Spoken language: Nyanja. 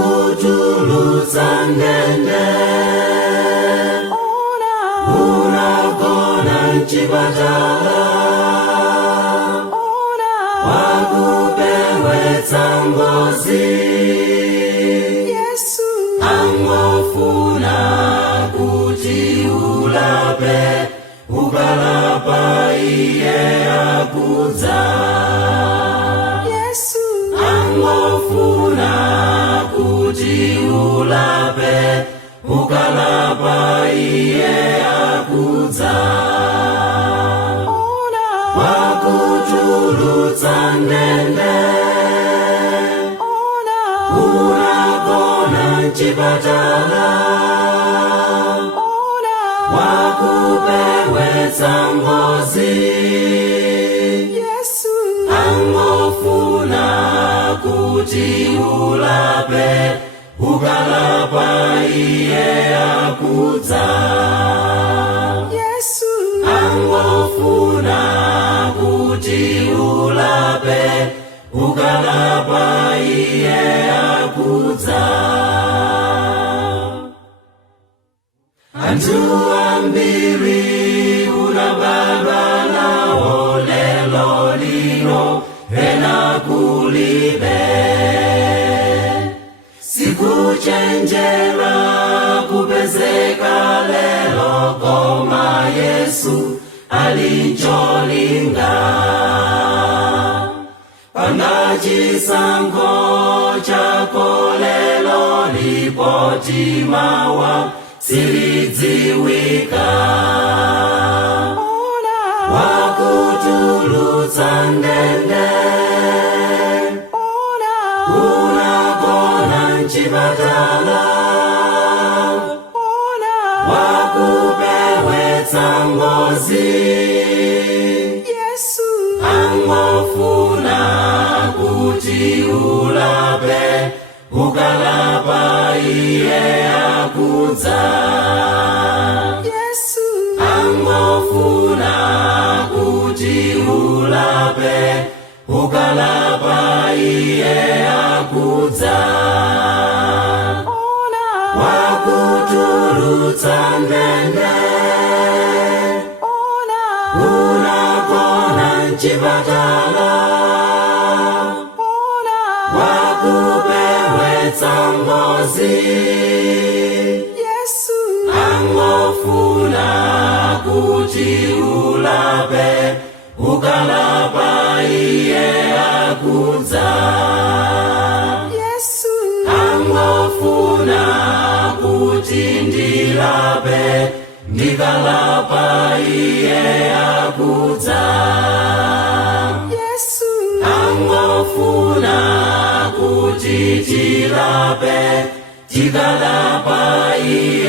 wakutulutsa ndende, unagona mchipatala, wakupewetsa ngozi, angofuna kuti ulape, ukalapa iye akudza. Angofuna kuti ulape, ukalapa iye akudza. Wakutulutsa ndende, unagona mchipatala, wakupewetsa ngozi, angofuna kuti ulape, ukalapa iye akudza. Angofuna kuti ulape, ukalapa iye akudza. Anthu ambiri unabadwa nawo lelo lino, ena kulibe. Sikuchenjera kupezeka lelo, koma Yesu alincholinga. Panga chisankho chako lelo, lipoti mawa silidziwika. Wakutulutsa ndende, unagona mchipatala, wakupewetsa ngozi, angofuna kuti ulape, ukalapa iye akudza. Angofuna kuti ulape, ukalapa iye akudza. Wakutulutsa ndende, unagona mchipatala, wakupewetsa ngozi, angofuna kuti ulape, ukalapa iye akudza. Angofuna kuti ndilape, ndikalapa iye akudza. Angofuna kuti tilape, tikalapa iye